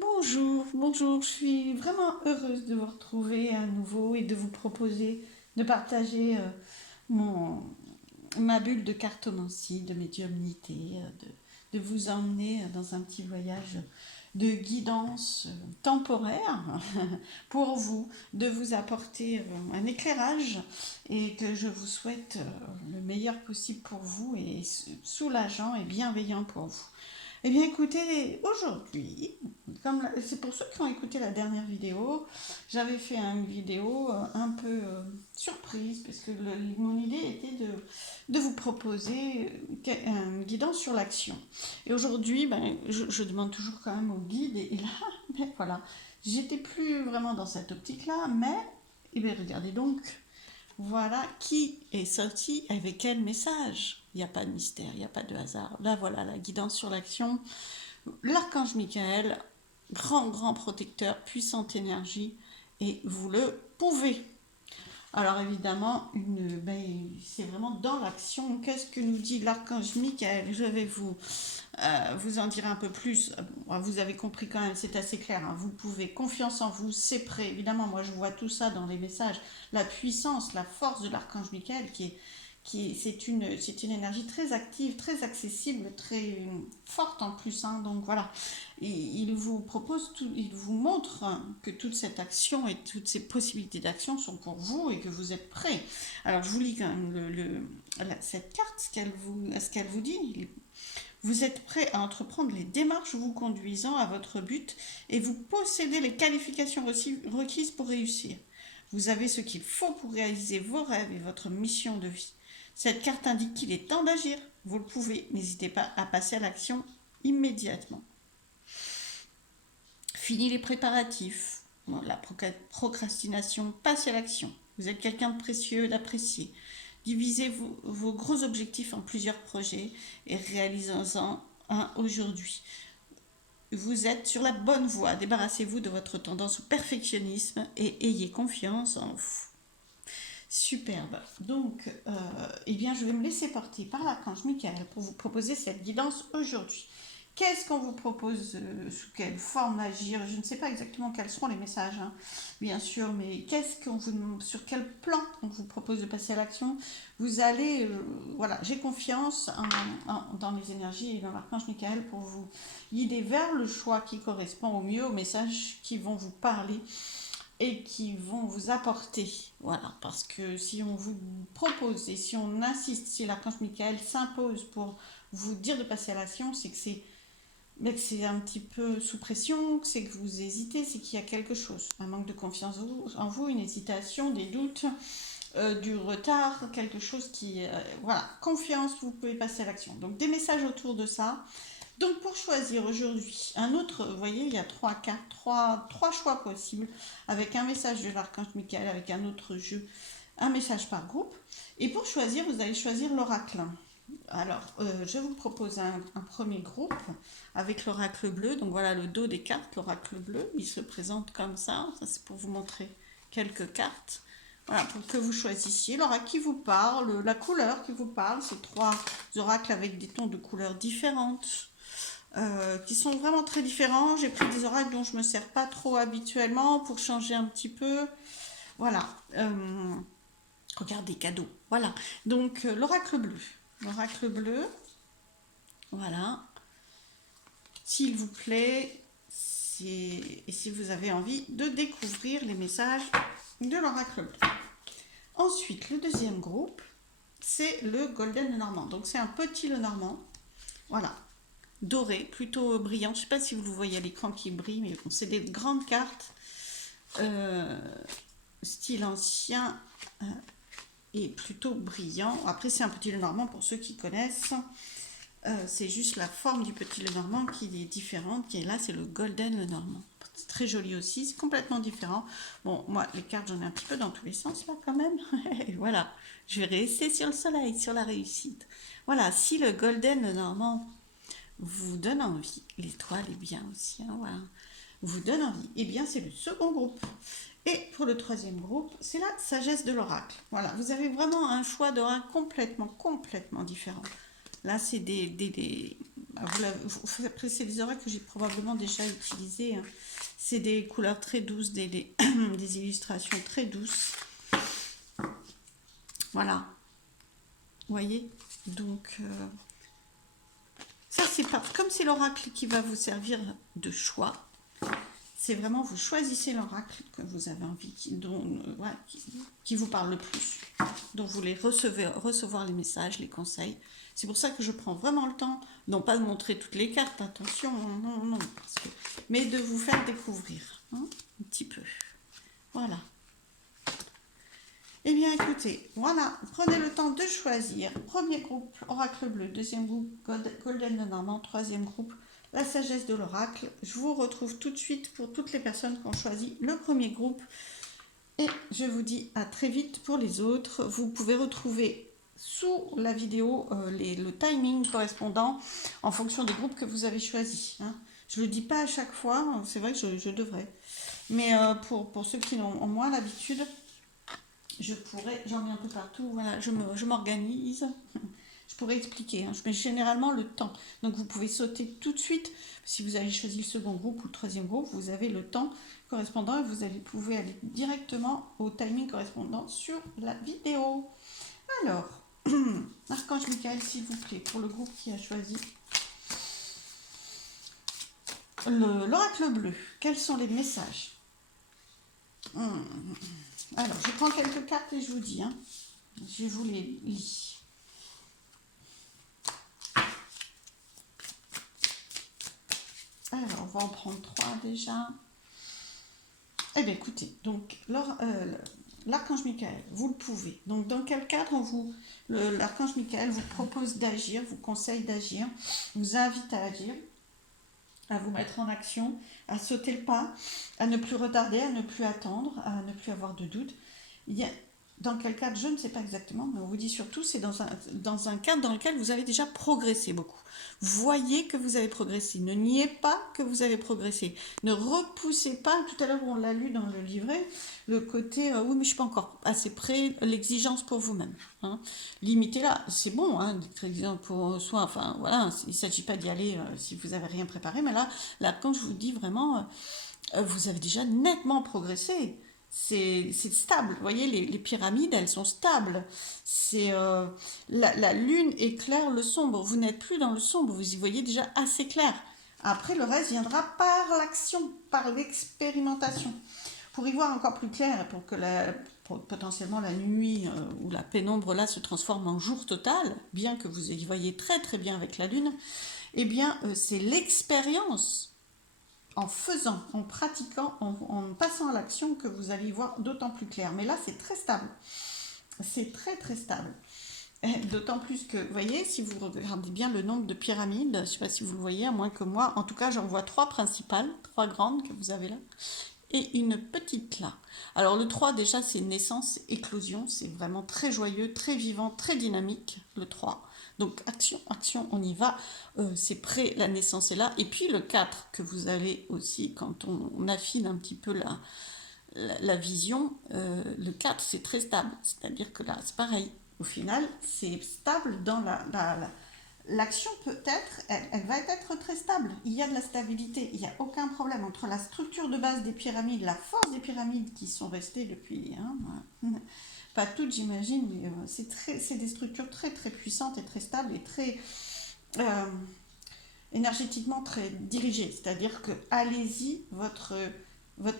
Bonjour, bonjour, je suis vraiment heureuse de vous retrouver à nouveau et de vous proposer de partager mon, ma bulle de cartomancie, de médiumnité, de vous emmener dans un petit voyage de guidance temporaire pour vous, de vous apporter un éclairage et que je vous souhaite le meilleur possible pour vous et soulageant et bienveillant pour vous. Eh bien écoutez, aujourd'hui, comme c'est pour ceux qui ont écouté la dernière vidéo, j'avais fait une vidéo un peu surprise, parce que mon idée était de vous proposer un guidance sur l'action. Et aujourd'hui, ben, je demande toujours quand même au guide, et là, ben, voilà, j'étais plus vraiment dans cette optique-là, mais, eh bien, regardez donc, voilà qui est sorti avec quel message. Il n'y a pas de mystère, il n'y a pas de hasard. Là, voilà, la guidance sur l'action. L'archange Michael, grand protecteur, puissante énergie, et vous le pouvez. Alors évidemment, c'est vraiment dans l'action. Qu'est-ce que nous dit l'archange Michael? Je vais vous en dire un peu plus. Bon, vous avez compris quand même, c'est assez clair. Hein. Vous pouvez, confiance en vous, c'est prêt. Évidemment, moi je vois tout ça dans les messages. La puissance, la force de l'archange Michael c'est une énergie très active, très accessible, très forte en plus. Hein. Donc voilà, il vous propose, il vous montre que toute cette action et toutes ces possibilités d'action sont pour vous et que vous êtes prêt. Alors je vous lis quand même cette carte, ce qu'elle vous dit. Vous êtes prêt à entreprendre les démarches vous conduisant à votre but et vous possédez les qualifications requises pour réussir. Vous avez ce qu'il faut pour réaliser vos rêves et votre mission de vie. Cette carte indique qu'il est temps d'agir. Vous le pouvez. N'hésitez pas à passer à l'action immédiatement. Fini les préparatifs. La procrastination, passez à l'action. Vous êtes quelqu'un de précieux, d'apprécié. Divisez vos gros objectifs en plusieurs projets et réalisez-en un aujourd'hui. Vous êtes sur la bonne voie. Débarrassez-vous de votre tendance au perfectionnisme et ayez confiance en vous. Superbe. Donc, eh bien, je vais me laisser porter par l'archange Michael pour vous proposer cette guidance aujourd'hui. Qu'est-ce qu'on vous propose, sous quelle forme agir? Je ne sais pas exactement quels seront les messages, hein, bien sûr, mais sur quel plan on vous propose de passer à l'action? Vous allez, voilà, j'ai confiance dans les énergies et dans l'archange Michael pour vous guider vers le choix qui correspond au mieux aux messages qui vont vous parler et qui vont vous apporter. Voilà, parce que si on vous propose et si on insiste, si l'archange Michael s'impose pour vous dire de passer à l'action, c'est que c'est un petit peu sous pression, c'est que vous hésitez, c'est qu'il y a quelque chose. Un manque de confiance en vous, une hésitation, des doutes, du retard, quelque chose qui... voilà, confiance, vous pouvez passer à l'action. Donc des messages autour de ça. Donc pour choisir aujourd'hui un autre, vous voyez, il y a trois cartes, trois choix possibles, avec un message de l'archange Michael, avec un autre jeu, un message par groupe. Et pour choisir, vous allez choisir l'oracle. Alors, je vous propose un premier groupe avec l'oracle bleu. Donc voilà le dos des cartes, l'oracle bleu. Il se présente comme ça. Ça, c'est pour vous montrer quelques cartes. Voilà, pour que vous choisissiez l'oracle qui vous parle, la couleur qui vous parle. C'est trois oracles avec des tons de couleurs différentes. Qui sont vraiment très différents. J'ai pris des oracles dont je ne me sers pas trop habituellement pour changer un petit peu. Voilà. Regardez, cadeau. Voilà. Donc, l'oracle bleu. L'oracle bleu. Voilà. S'il vous plaît, et si vous avez envie de découvrir les messages de l'oracle bleu. Ensuite, le deuxième groupe, c'est le Golden Lenormand. Donc, c'est un petit Lenormand. Voilà. Doré, plutôt brillant. Je ne sais pas si vous le voyez à l'écran qui brille, mais bon, c'est des grandes cartes, euh, style ancien et plutôt brillant. Après, c'est un petit Lenormand pour ceux qui connaissent. C'est juste la forme du petit Lenormand qui est différente. Qui est là, c'est le Golden Lenormand. C'est très joli aussi, c'est complètement différent. Bon, moi, les cartes, j'en ai un petit peu dans tous les sens là quand même. Voilà, je vais rester sur le soleil, sur la réussite. Voilà, si le Golden Lenormand vous donne envie, l'étoile est bien aussi, hein, voilà, vous donne envie, et bien c'est le second groupe. Et pour le troisième groupe, c'est la sagesse de l'oracle. Voilà, vous avez vraiment un choix d'oracle complètement différent. Là, c'est c'est des oracles que j'ai probablement déjà utilisés, hein. C'est des couleurs très douces, des illustrations très douces. Voilà. Vous voyez? Donc, ça, c'est pas comme c'est l'oracle qui va vous servir de choix. C'est vraiment, vous choisissez l'oracle que vous avez envie, qui vous parle le plus, dont vous voulez recevoir les messages, les conseils. C'est pour ça que je prends vraiment le temps, non pas de montrer toutes les cartes, attention, non, mais de vous faire découvrir, hein, un petit peu. Voilà. Eh bien, écoutez, voilà, prenez le temps de choisir. Premier groupe, Oracle bleu. Deuxième groupe, Golden Lenormand. Troisième groupe, la sagesse de l'oracle. Je vous retrouve tout de suite pour toutes les personnes qui ont choisi le premier groupe. Et je vous dis à très vite pour les autres. Vous pouvez retrouver sous la vidéo le timing correspondant en fonction des groupes que vous avez choisis, hein. Je ne le dis pas à chaque fois, c'est vrai que je devrais. Mais pour ceux qui ont moins l'habitude, j'en mets un peu partout, voilà, je m'organise, je pourrais expliquer, hein. Je mets généralement le temps. Donc vous pouvez sauter tout de suite, si vous avez choisi le second groupe ou le troisième groupe, vous avez le temps correspondant et pouvez aller directement au timing correspondant sur la vidéo. Alors, Archange Michael, s'il vous plaît, pour le groupe qui a choisi l'oracle bleu, quels sont les messages? Alors, je prends quelques cartes et je vous dis, hein. Je vous les lis. Alors, on va en prendre 3 déjà. Eh bien, écoutez, donc, l'archange Michael, vous le pouvez. Donc, dans quel cadre l'archange Michael vous propose d'agir, vous conseille d'agir, vous invite à agir, à vous mettre en action, à sauter le pas, à ne plus retarder, à ne plus attendre, à ne plus avoir de doute. Dans quel cadre, je ne sais pas exactement, mais on vous dit surtout, c'est dans un cadre dans lequel vous avez déjà progressé beaucoup. Voyez que vous avez progressé. Ne niez pas que vous avez progressé. Ne repoussez pas, tout à l'heure on l'a lu dans le livret, le côté oui mais je ne suis pas encore assez près, l'exigence pour vous-même, hein. Limitez-la, c'est bon, hein, d'être exigeant pour soi, enfin voilà, il ne s'agit pas d'y aller si vous n'avez rien préparé, mais là quand je vous dis vraiment, vous avez déjà nettement progressé. C'est stable, vous voyez, les pyramides, elles sont stables. La lune éclaire le sombre, vous n'êtes plus dans le sombre, vous y voyez déjà assez clair. Après, le reste viendra par l'action, par l'expérimentation. Pour y voir encore plus clair, et pour potentiellement la nuit ou la pénombre là se transforme en jour total, bien que vous y voyez très très bien avec la lune, eh bien c'est l'expérience en faisant, en pratiquant, en passant à l'action que vous allez voir d'autant plus clair. Mais là, c'est très stable. C'est très très stable. D'autant plus que, vous voyez, si vous regardez bien le nombre de pyramides, je ne sais pas si vous le voyez, à moins que moi, en tout cas, j'en vois 3 principales, 3 grandes que vous avez là, et une petite là. Alors le 3, déjà, c'est naissance, éclosion, c'est vraiment très joyeux, très vivant, très dynamique, le 3. Donc action, action, on y va, c'est prêt, la naissance est là. Et puis le 4 que vous avez aussi, quand on affine un petit peu la vision, le 4 c'est très stable, c'est-à-dire que là c'est pareil. Au final, c'est stable dans l'action peut-être, elle va être très stable. Il y a de la stabilité, il n'y a aucun problème entre la structure de base des pyramides, la force des pyramides qui sont restées depuis... Hein, pas toutes j'imagine, mais c'est des structures très très puissantes et très stables et très énergétiquement très dirigées. C'est-à-dire que allez-y, votre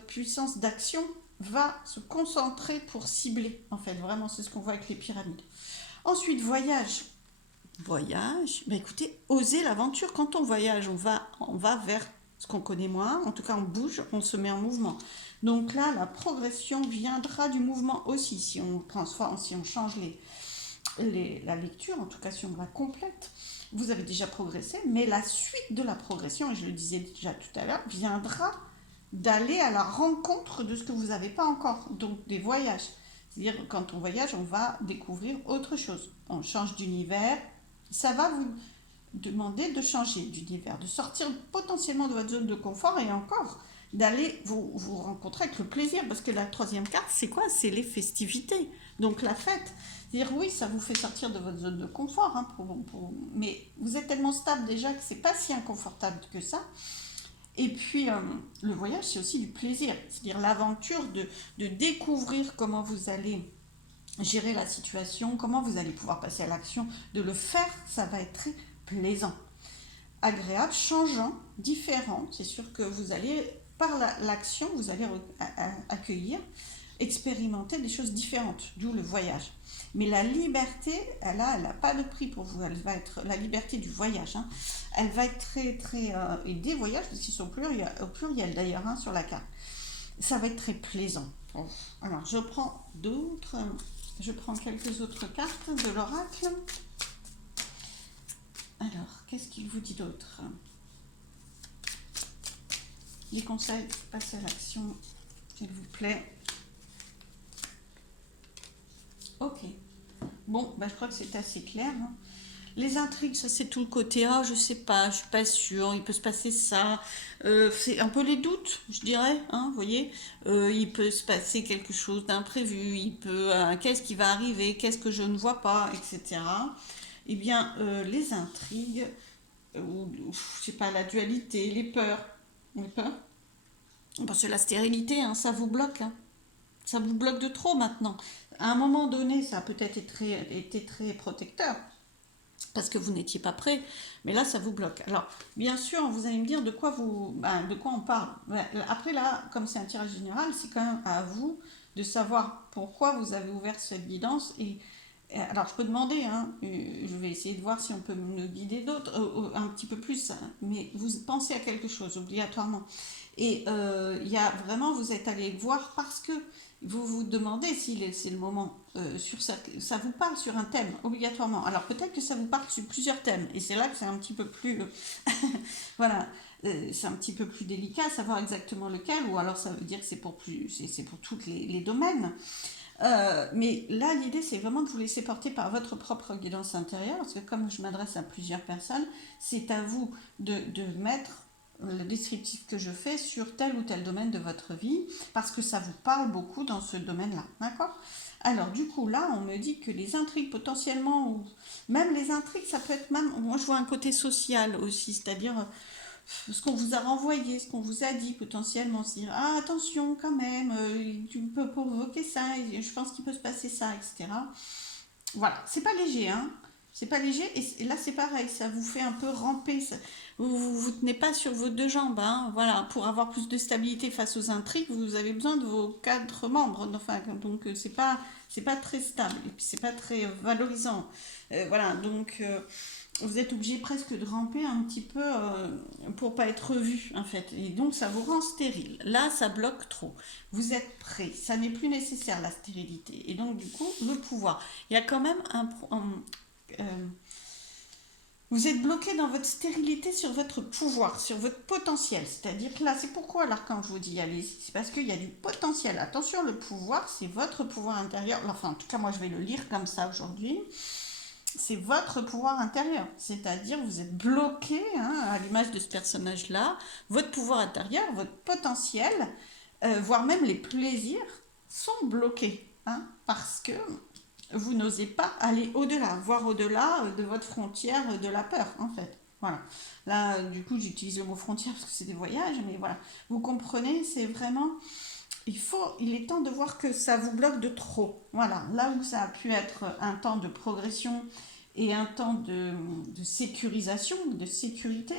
puissance d'action va se concentrer pour cibler, en fait, vraiment c'est ce qu'on voit avec les pyramides. Ensuite, voyage, ben écoutez, osez l'aventure. Quand on voyage, on va vers ce qu'on connaît moins, en tout cas on bouge, on se met en mouvement. Donc là, la progression viendra du mouvement aussi, si on transforme, si on change la lecture, en tout cas si on la complète. Vous avez déjà progressé, mais la suite de la progression, et je le disais déjà tout à l'heure, viendra d'aller à la rencontre de ce que vous n'avez pas encore, donc des voyages. C'est-à-dire quand on voyage, on va découvrir autre chose. On change d'univers, ça va vous demander de changer d'univers, de sortir potentiellement de votre zone de confort et encore, d'aller vous rencontrer avec le plaisir, parce que la troisième carte, c'est quoi? C'est les festivités, donc la fête. Dire oui, ça vous fait sortir de votre zone de confort, hein, mais vous êtes tellement stable déjà que c'est pas si inconfortable que ça. Et puis, le voyage, c'est aussi du plaisir, c'est-à-dire l'aventure de découvrir comment vous allez gérer la situation, comment vous allez pouvoir passer à l'action, de le faire, ça va être très plaisant, agréable, changeant, différent. C'est sûr que vous allez, par l'action, vous allez accueillir, expérimenter des choses différentes, d'où le voyage. Mais la liberté, elle n'a pas de prix pour vous. Elle va être la liberté du voyage. Hein. Elle va être très, très... et des voyages, parce qu'ils sont au pluriel d'ailleurs, hein, sur la carte. Ça va être très plaisant. Alors, je prends d'autres... Je prends quelques autres cartes de l'oracle. Alors, qu'est-ce qu'il vous dit d'autre? Les conseils, passez à l'action, s'il vous plaît. Ok. Bon, bah, je crois que c'est assez clair. Hein. Les intrigues, ça c'est tout le côté, ah je sais pas, je suis pas sûre, il peut se passer ça. C'est un peu les doutes, je dirais, hein, vous voyez. Il peut se passer quelque chose d'imprévu, qu'est-ce qui va arriver, qu'est-ce que je ne vois pas, etc. Eh bien, les intrigues, je sais pas, la dualité, les peurs, parce que la stérilité, hein, ça vous bloque, hein. Ça vous bloque de trop maintenant. À un moment donné, ça a peut-être été très protecteur, parce que vous n'étiez pas prêt, mais là ça vous bloque. Alors bien sûr, vous allez me dire de quoi on parle. Après là, comme c'est un tirage général, c'est quand même à vous de savoir pourquoi vous avez ouvert cette guidance. Et alors je peux demander, hein, je vais essayer de voir si on peut me guider d'autres, un petit peu plus, hein, mais vous pensez à quelque chose obligatoirement. Et il y a vraiment, vous êtes allé voir parce que vous vous demandez si c'est le moment. Sur ça vous parle sur un thème, obligatoirement. Alors peut-être que ça vous parle sur plusieurs thèmes, et c'est là que c'est un petit peu plus... voilà, c'est un petit peu plus délicat, savoir exactement lequel, ou alors ça veut dire que c'est pour tous les domaines. Mais là, l'idée, c'est vraiment de vous laisser porter par votre propre guidance intérieure, parce que comme je m'adresse à plusieurs personnes, c'est à vous de mettre le descriptif que je fais sur tel ou tel domaine de votre vie, parce que ça vous parle beaucoup dans ce domaine-là, d'accord? Alors, du coup, là, on me dit que les intrigues potentiellement, ou même les intrigues, ça peut être même, moi je vois un côté social aussi, c'est-à-dire ce qu'on vous a renvoyé, ce qu'on vous a dit potentiellement, se dire ah attention quand même, tu peux provoquer ça, je pense qu'il peut se passer ça, etc. Voilà, c'est pas léger, hein. C'est pas léger, et là c'est pareil, ça vous fait un peu ramper, vous tenez pas sur vos deux jambes, hein. Voilà, pour avoir plus de stabilité face aux intrigues, vous avez besoin de vos quatre membres, enfin, donc c'est pas très stable, et puis c'est pas très valorisant. Voilà, donc vous êtes obligé presque de ramper un petit peu pour pas être vu en fait, et donc ça vous rend stérile. Là ça bloque trop, vous êtes prêt, ça n'est plus nécessaire la stérilité, et donc du coup le pouvoir, il y a quand même euh, vous êtes bloqué dans votre stérilité sur votre pouvoir, sur votre potentiel. C'est-à-dire que là, c'est pourquoi l'archange vous dit allez-y. C'est parce qu'il y a du potentiel. Attention, le pouvoir, c'est votre pouvoir intérieur. Enfin, en tout cas, moi, je vais le lire comme ça aujourd'hui. C'est votre pouvoir intérieur. C'est-à-dire, vous êtes bloqué, hein, à l'image de ce personnage-là. Votre pouvoir intérieur, votre potentiel, voire même les plaisirs, sont bloqués. Hein, parce que vous n'osez pas aller au-delà, voir au-delà de votre frontière de la peur, en fait. Voilà. Là, du coup, j'utilise le mot frontière parce que c'est des voyages, mais voilà. Vous comprenez, c'est vraiment... Il est temps de voir que ça vous bloque de trop. Voilà. Là où ça a pu être un temps de progression et un temps de sécurisation, de sécurité,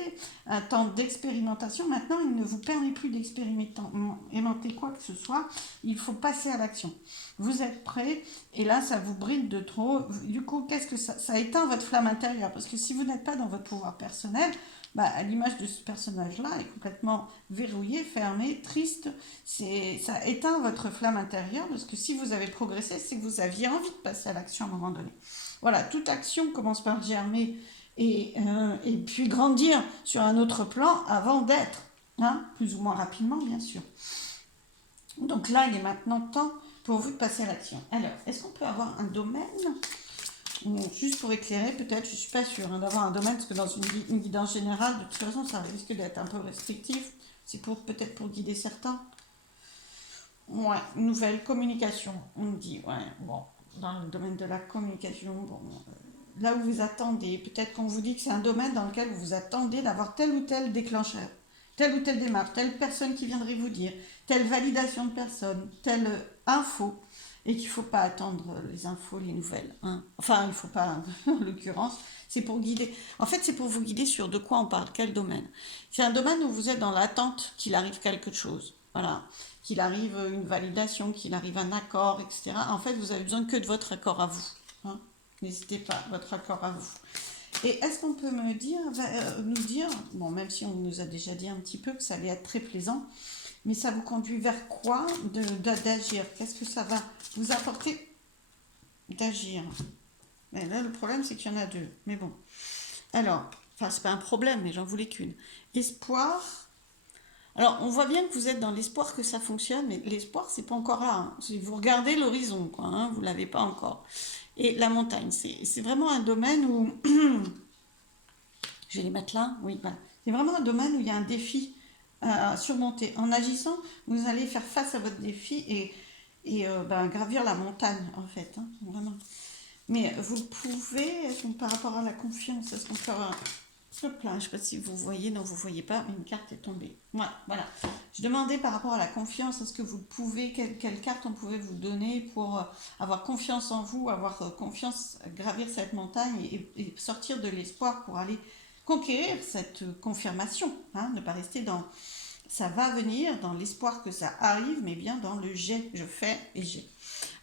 un temps d'expérimentation, maintenant, il ne vous permet plus d'expérimenter quoi que ce soit. Il faut passer à l'action. Vous êtes prêt, et là, ça vous bride de trop. Du coup, qu'est-ce que ça éteint votre flamme intérieure, parce que si vous n'êtes pas dans votre pouvoir personnel, bah, à l'image de ce personnage-là, est complètement verrouillé, fermé, triste. Ça éteint votre flamme intérieure, parce que si vous avez progressé, c'est que vous aviez envie de passer à l'action à un moment donné. Voilà, toute action commence par germer et puis grandir sur un autre plan avant d'être, hein, plus ou moins rapidement, bien sûr. Donc là, il est maintenant temps pour vous de passer à l'action. Alors, est-ce qu'on peut avoir un domaine? Juste pour éclairer, peut-être, je ne suis pas sûre, hein, d'avoir un domaine, parce que dans une guidance générale, de toute façon, ça risque d'être un peu restrictif. C'est pour peut-être pour guider certains. Ouais, nouvelle communication, on me dit, ouais, bon, dans le domaine de la communication, bon, là où vous attendez, peut-être qu'on vous dit que c'est un domaine dans lequel vous vous attendez d'avoir tel ou tel déclencheur, telle ou telle démarche, telle personne qui viendrait vous dire, telle validation de personne, telle info, et qu'il ne faut pas attendre les infos, les nouvelles, hein. Enfin, il ne faut pas, en l'occurrence, c'est pour guider. En fait, c'est pour vous guider sur de quoi on parle, quel domaine. C'est un domaine où vous êtes dans l'attente qu'il arrive quelque chose. Voilà, qu'il arrive une validation, qu'il arrive un accord, etc. En fait, vous avez besoin que de votre accord à vous, hein. N'hésitez pas, votre accord à vous. Et est-ce qu'on peut me dire, nous dire, bon, même si on nous a déjà dit un petit peu que ça allait être très plaisant, mais ça vous conduit vers quoi d'agir? Qu'est-ce que ça va vous apporter d'agir? Mais là, le problème, c'est qu'il y en a deux. Mais bon. Alors, enfin, c'est pas un problème, mais j'en voulais qu'une. Espoir. Alors, on voit bien que vous êtes dans l'espoir que ça fonctionne, mais l'espoir, c'est pas encore là, hein. Vous regardez l'horizon, quoi, hein, vous l'avez pas encore. Et la montagne, c'est vraiment un domaine où, je vais les mettre là, oui, voilà. C'est vraiment un domaine où il y a un défi à surmonter. En agissant, vous allez faire face à votre défi et gravir la montagne, en fait, hein, vraiment. Mais vous pouvez, par rapport à la confiance, est-ce qu'on peut avoir hop là, je ne sais pas si vous voyez, non vous ne voyez pas, une carte est tombée. Voilà, voilà. Je demandais par rapport à la confiance, est-ce que vous pouvez, quelle carte on pouvait vous donner pour avoir confiance en vous, avoir confiance, gravir cette montagne et sortir de l'espoir pour aller conquérir cette confirmation, hein, ne pas rester dans ça va venir, dans l'espoir que ça arrive, mais bien dans le j'ai, je fais et j'ai.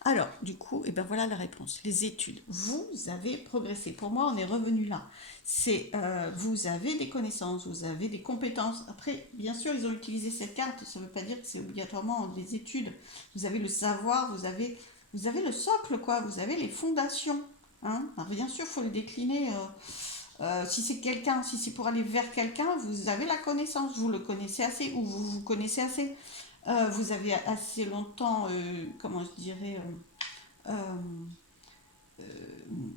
Alors, du coup, et ben voilà la réponse. Les études. Vous avez progressé. Pour moi, on est revenu là. C'est vous avez des connaissances, vous avez des compétences. Après, bien sûr, ils ont utilisé cette carte. Ça ne veut pas dire que c'est obligatoirement des études. Vous avez le savoir, vous avez le socle, quoi. Vous avez les fondations, hein. Alors, bien sûr, il faut le décliner. Si c'est quelqu'un, si c'est pour aller vers quelqu'un, vous avez la connaissance, vous le connaissez assez ou vous vous connaissez assez. Vous avez assez longtemps, comment je dirais,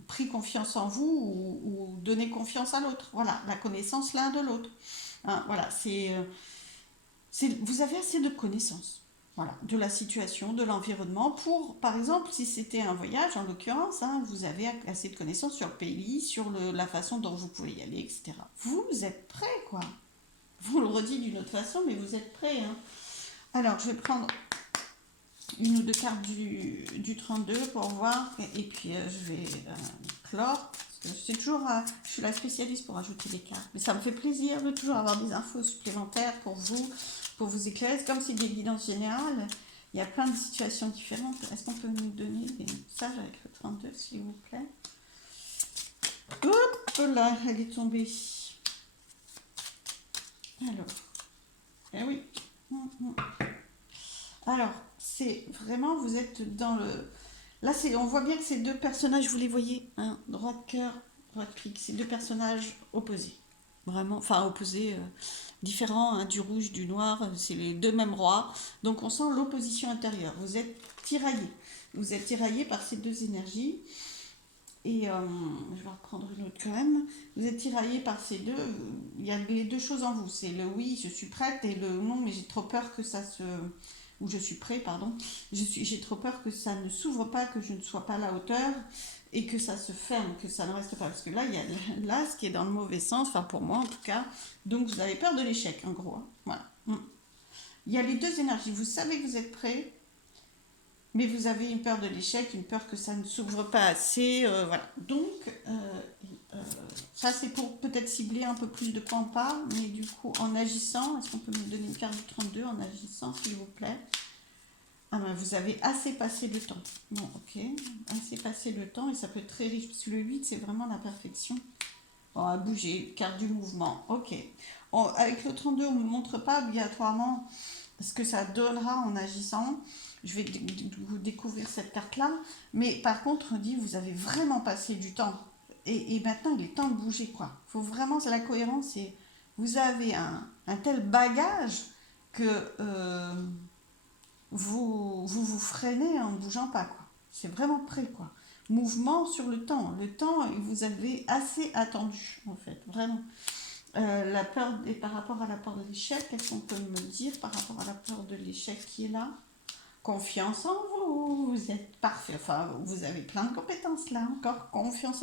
pris confiance en vous ou donné confiance à l'autre. Voilà, la connaissance l'un de l'autre. Hein, voilà, vous avez assez de connaissances. Voilà, de la situation, de l'environnement pour, par exemple, si c'était un voyage, en l'occurrence, hein, vous avez assez de connaissances sur le pays, sur la façon dont vous pouvez y aller, etc. Vous êtes prêt, quoi. Vous le redis d'une autre façon, mais vous êtes prêt, hein. Alors, je vais prendre une ou deux cartes du 32 pour voir. Et puis, je vais clore. Parce que je suis la spécialiste pour ajouter des cartes. Mais ça me fait plaisir de toujours avoir des infos supplémentaires pour vous éclairer. Comme c'est des guidances générales, il y a plein de situations différentes. Est-ce qu'on peut nous donner des messages avec le 32, s'il vous plaît? Hop là, elle est tombée. Alors, eh oui. Alors, c'est vraiment, vous êtes dans le... Là, on voit bien que ces deux personnages, vous les voyez, hein, droit de cœur, droit de clic, ces deux personnages opposés. Vraiment, enfin opposés, différents, hein, du rouge, du noir, c'est les deux mêmes rois. Donc on sent l'opposition intérieure. Vous êtes tiraillé. Vous êtes tiraillé par ces deux énergies. Et je vais reprendre une autre quand même. Vous êtes tiraillé par ces deux. Il y a les deux choses en vous. C'est le oui, je suis prête, et le non, mais j'ai trop peur que ça se... Ou je suis prêt, pardon. J'ai trop peur que ça ne s'ouvre pas, que je ne sois pas à la hauteur et que ça se ferme, que ça ne reste pas. Parce que là, il y a là ce qui est dans le mauvais sens, enfin pour moi en tout cas. Donc vous avez peur de l'échec, en gros, hein. Voilà. Il y a les deux énergies. Vous savez que vous êtes prêt, mais vous avez une peur de l'échec, une peur que ça ne s'ouvre pas assez. Voilà. Donc, ça c'est pour peut-être cibler un peu plus de quoi on parle, mais du coup, en agissant, est-ce qu'on peut me donner une carte du 32 en agissant, s'il vous plaît? Ah ben, vous avez assez passé le temps. Bon, ok. Assez passé le temps, et ça peut être très riche, parce que le 8, c'est vraiment la perfection. Bon, à bouger, carte du mouvement. Ok. Avec le 32, on ne me montre pas obligatoirement ce que ça donnera en agissant. Je vais vous découvrir cette carte-là. Mais par contre, on dit, vous avez vraiment passé du temps. Et maintenant, il est temps de bouger, quoi. Il faut vraiment, c'est la cohérence. Et vous avez un tel bagage que vous freinez en ne bougeant pas, quoi. C'est vraiment prêt, quoi. Mouvement sur le temps. Le temps, vous avez assez attendu, en fait, vraiment. La peur, et par rapport à la peur de l'échec, qu'est-ce qu'on peut me dire par rapport à la peur de l'échec qui est là? Confiance en vous, vous êtes parfait, enfin vous avez plein de compétences là encore, confiance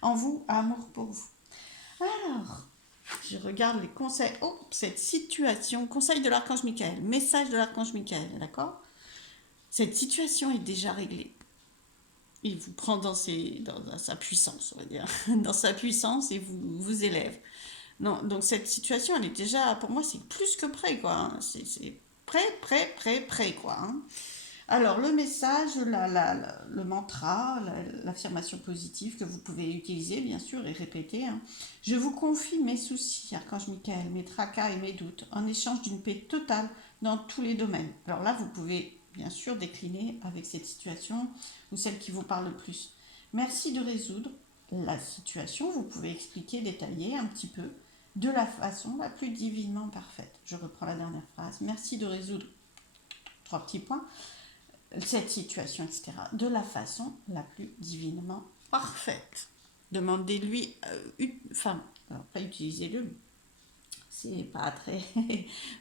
en vous, amour pour vous. Alors, je regarde les conseils, oh, cette situation, conseil de l'archange Michael, message de l'archange Michael, d'accord? Cette situation est déjà réglée. Il vous prend dans sa puissance, on va dire, dans sa puissance et vous élève. Non, donc cette situation, elle est déjà, pour moi, c'est plus que prêt, quoi. Hein. C'est prêt, quoi. Hein. Alors, le message, le mantra, l'affirmation positive que vous pouvez utiliser, bien sûr, et répéter. Hein. Je vous confie mes soucis, Archange Michael, mes tracas et mes doutes, en échange d'une paix totale dans tous les domaines. Alors là, vous pouvez, bien sûr, décliner avec cette situation ou celle qui vous parle le plus. Merci de résoudre la situation. Vous pouvez expliquer, détailler un petit peu de la façon la plus divinement parfaite. Je reprends la dernière phrase. Merci de résoudre, 3 petits points, cette situation, etc. de la façon la plus divinement parfaite. Demandez-lui, alors pas utilisez-le, c'est pas très...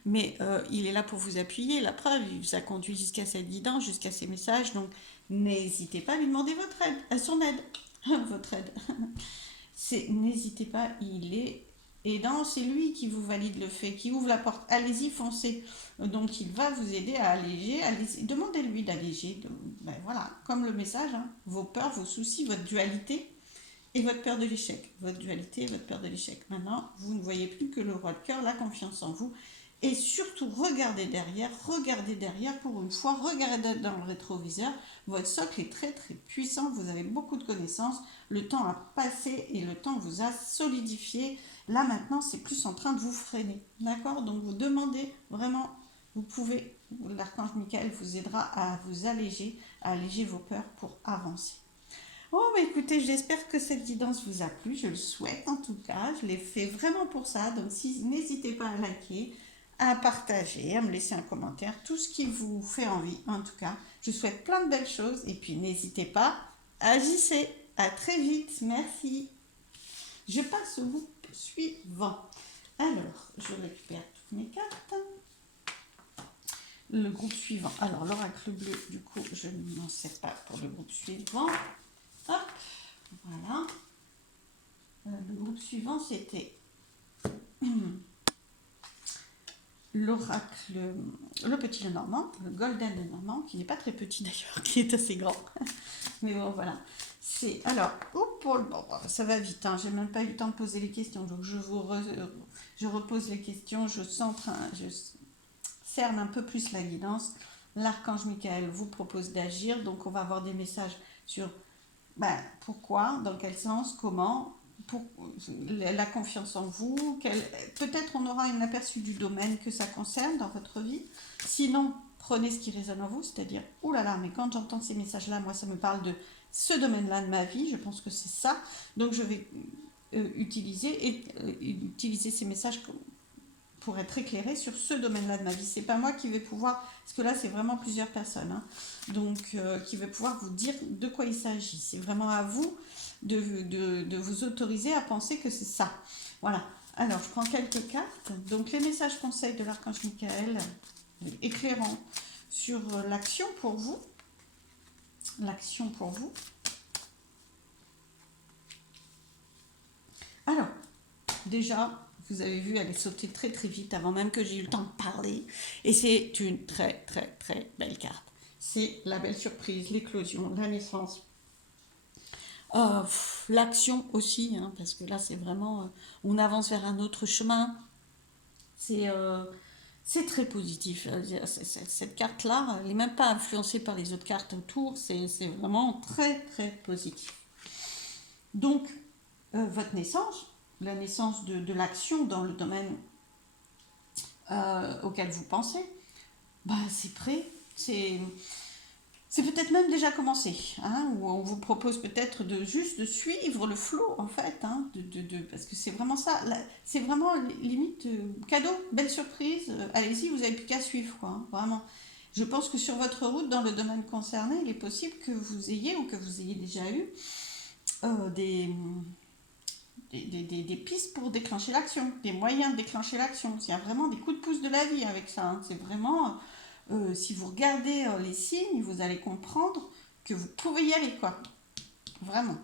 mais il est là pour vous appuyer, la preuve, il vous a conduit jusqu'à cette guidance, jusqu'à ces messages, donc n'hésitez pas à lui demander votre aide, à son aide, votre aide. N'hésitez pas, il est aidant, c'est lui qui vous valide le fait, qui ouvre la porte. Allez-y, foncez. Donc il va vous aider à alléger. Demandez-lui d'alléger. Ben voilà, comme le message, hein, vos peurs, vos soucis, votre dualité et votre peur de l'échec. Votre dualité et votre peur de l'échec. Maintenant, vous ne voyez plus que le roi de cœur, la confiance en vous. Et surtout, regardez derrière pour une fois, regardez dans le rétroviseur. Votre socle est très très puissant, vous avez beaucoup de connaissances, le temps a passé et le temps vous a solidifié. Là maintenant, c'est plus en train de vous freiner. D'accord? Donc vous demandez vraiment, vous pouvez, l'archange Michael vous aidera à vous alléger, à alléger vos peurs pour avancer. Oh, bah écoutez, j'espère que cette guidance vous a plu, je le souhaite en tout cas, je l'ai fait vraiment pour ça, donc n'hésitez pas à liker, à partager, à me laisser un commentaire, tout ce qui vous fait envie en tout cas. Je vous souhaite plein de belles choses et puis n'hésitez pas, agissez. À très vite, merci. Je passe au groupe suivant. Alors, je récupère toutes mes cartes. Le groupe suivant. Alors, l'oracle bleu, du coup, je ne m'en sers pas pour le groupe suivant. Hop, voilà. Le groupe suivant, c'était l'oracle, le petit Lenormand, le Golden Lenormand, qui n'est pas très petit d'ailleurs, qui est assez grand. Mais bon, voilà. Alors, ça va vite, hein, j'ai même pas eu le temps de poser les questions, donc je repose les questions, je cerne un peu plus la guidance. L'archange Michael vous propose d'agir, donc on va avoir des messages sur pourquoi, dans quel sens, comment, la confiance en vous, peut-être on aura un aperçu du domaine que ça concerne dans votre vie. Sinon, prenez ce qui résonne en vous, c'est-à-dire, oulala, mais quand j'entends ces messages-là, moi ça me parle de ce domaine-là de ma vie, je pense que c'est ça, donc je vais utiliser ces messages pour être éclairé sur ce domaine-là de ma vie. C'est pas moi qui vais pouvoir, parce que là c'est vraiment plusieurs personnes, hein, donc qui va pouvoir vous dire de quoi il s'agit. C'est vraiment à vous de vous autoriser à penser que c'est ça. Voilà. Alors je prends quelques cartes. Donc les messages conseils de l'archange Michael, éclairant sur l'action pour vous. L'action pour vous. Alors, déjà, vous avez vu, elle est sautée très très vite avant même que j'ai eu le temps de parler. Et c'est une très très très belle carte. C'est la belle surprise, l'éclosion, la naissance. L'action aussi, hein, parce que là c'est vraiment, on avance vers un autre chemin. C'est très positif. Cette carte-là, elle n'est même pas influencée par les autres cartes autour. C'est vraiment très très positif. Donc, votre naissance, la naissance de l'action dans le domaine auquel vous pensez, c'est prêt. C'est peut-être même déjà commencé, hein, où on vous propose peut-être juste de suivre le flot, en fait, hein, parce que c'est vraiment ça, c'est vraiment limite cadeau, belle surprise, allez-y, vous n'avez plus qu'à suivre, quoi, hein, vraiment. Je pense que sur votre route, dans le domaine concerné, il est possible que vous ayez, ou que vous ayez déjà eu, des pistes pour déclencher l'action, des moyens de déclencher l'action. Il y a vraiment des coups de pouce de la vie avec ça, hein. C'est vraiment, si vous regardez les signes, vous allez comprendre que vous pouvez y aller, quoi. Vraiment.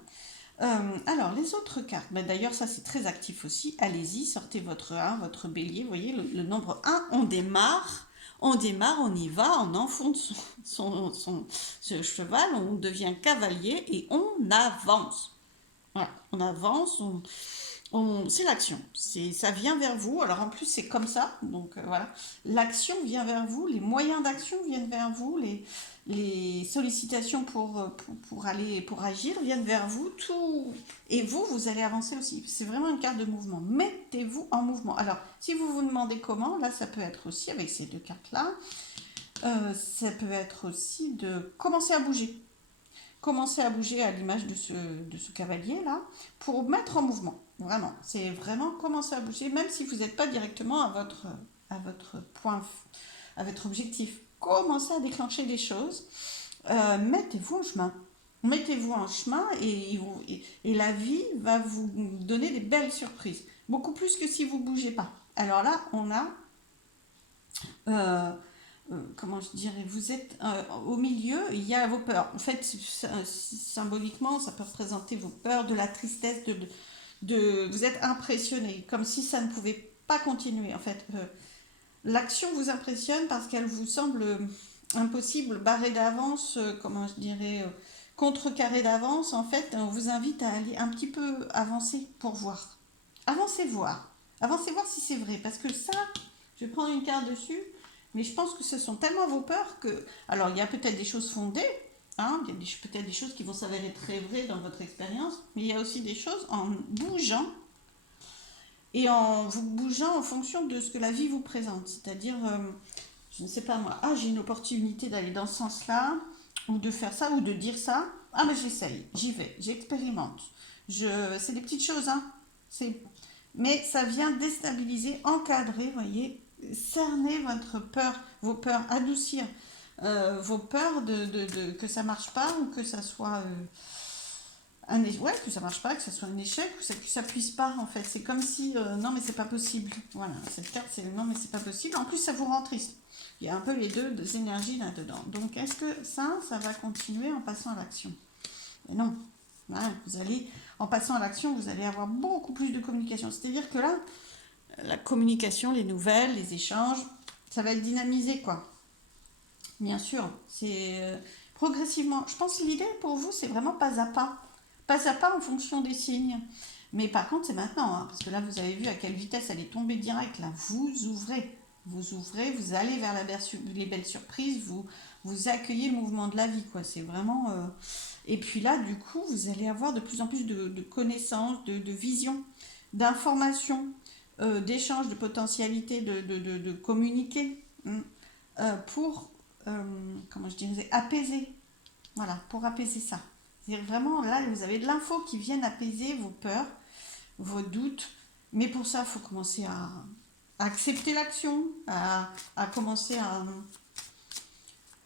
Alors, les autres cartes, ben, d'ailleurs, ça c'est très actif aussi. Allez-y, sortez votre 1, votre bélier. Vous voyez, le nombre 1, on démarre. On démarre, on y va, on enfonce ce cheval, on devient cavalier et on avance. Voilà, on avance, c'est l'action, ça vient vers vous. Alors en plus c'est comme ça, donc voilà, l'action vient vers vous, les moyens d'action viennent vers vous, les sollicitations pour aller, pour agir viennent vers vous, tout, et vous allez avancer aussi. C'est vraiment une carte de mouvement. Mettez-vous en mouvement. Alors si vous vous demandez comment, là ça peut être aussi avec ces deux cartes là, ça peut être aussi de commencer à bouger. Commencer à bouger à l'image de ce cavalier là pour mettre en mouvement. Vraiment, c'est vraiment commencer à bouger, même si vous n'êtes pas directement à votre point, à votre objectif. Commencez à déclencher des choses. Mettez-vous en chemin. Mettez-vous en chemin et la vie va vous donner des belles surprises. Beaucoup plus que si vous ne bougez pas. Alors là, on a comment je dirais, vous êtes au milieu, il y a vos peurs. En fait, symboliquement, ça peut représenter vos peurs, de la tristesse, vous êtes impressionné, comme si ça ne pouvait pas continuer. En fait, l'action vous impressionne parce qu'elle vous semble impossible, barrée d'avance, comment je dirais, contrecarrée d'avance. En fait, on vous invite à aller un petit peu avancer pour voir. Avancez voir. Avancez voir si c'est vrai, parce que ça, je vais prendre une carte dessus. Mais je pense que ce sont tellement vos peurs que... Alors, il y a peut-être des choses fondées, hein, il y a peut-être des choses qui vont s'avérer très vraies dans votre expérience, mais il y a aussi des choses en bougeant, et en vous bougeant en fonction de ce que la vie vous présente. C'est-à-dire, je ne sais pas moi, j'ai une opportunité d'aller dans ce sens-là, ou de faire ça, ou de dire ça. Ah, mais j'essaye, j'y vais, j'expérimente. C'est des petites choses, hein. Mais ça vient déstabiliser, encadrer, vous voyez, cerner votre peur, vos peurs, adoucir vos peurs que ça marche pas ou que ça soit que ça marche pas, que ça soit un échec ou que ça puisse pas en fait. C'est comme si non mais c'est pas possible. Voilà, cette carte c'est non mais c'est pas possible. En plus ça vous rend triste. Il y a un peu les deux énergies là-dedans. Donc est-ce que ça va continuer en passant à l'action? Et non. Voilà, en passant à l'action, vous allez avoir beaucoup plus de communication. C'est-à-dire que là, la communication, les nouvelles, les échanges, ça va être dynamisé, quoi. Bien sûr, c'est progressivement. Je pense que l'idée pour vous, c'est vraiment pas à pas. Pas à pas en fonction des signes. Mais par contre, c'est maintenant, hein, parce que là, vous avez vu à quelle vitesse elle est tombée direct. Là, vous ouvrez. Vous ouvrez, vous allez vers les belles surprises, vous accueillez le mouvement de la vie, quoi. C'est vraiment... Et puis là, du coup, vous allez avoir de plus en plus de connaissances, de visions, d'informations, d'échanges, de potentialités, de communiquer, pour, comment je dirais, apaiser. Voilà, pour apaiser ça. C'est vraiment, là, vous avez de l'info qui vient apaiser vos peurs, vos doutes. Mais pour ça, il faut commencer à accepter l'action, à commencer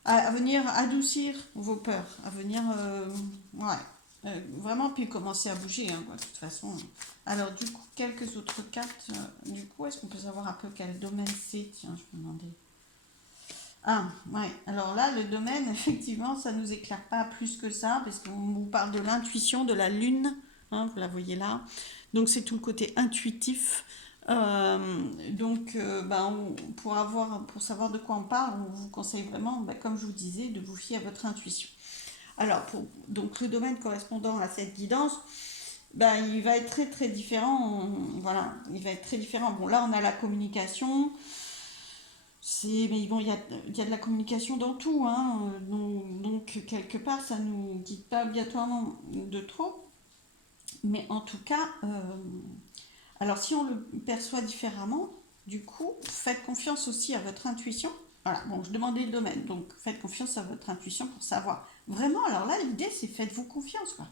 à venir adoucir vos peurs, à venir, vraiment, puis commencer à bouger, hein, quoi, de toute façon. Alors, du coup, quelques autres cartes. Du coup, est-ce qu'on peut savoir un peu quel domaine c'est? Tiens, je me demandais. Ah, ouais. Alors là, le domaine, effectivement, ça ne nous éclaire pas plus que ça, parce qu'on vous parle de l'intuition, de la lune, hein, vous la voyez là. Donc, c'est tout le côté intuitif. Pour savoir de quoi on parle, on vous conseille vraiment, comme je vous disais, de vous fier à votre intuition. Alors, donc le domaine correspondant à cette guidance, il va être très très différent. Voilà, il va être très différent. Bon, là, on a la communication. Mais bon, il y a de la communication dans tout, hein. Donc, quelque part, ça nous guide pas obligatoirement de trop. Mais en tout cas, alors si on le perçoit différemment, du coup, faites confiance aussi à votre intuition. Voilà, bon, je demandais le domaine, donc faites confiance à votre intuition pour savoir. Vraiment, alors là, l'idée, c'est faites-vous confiance, quoi.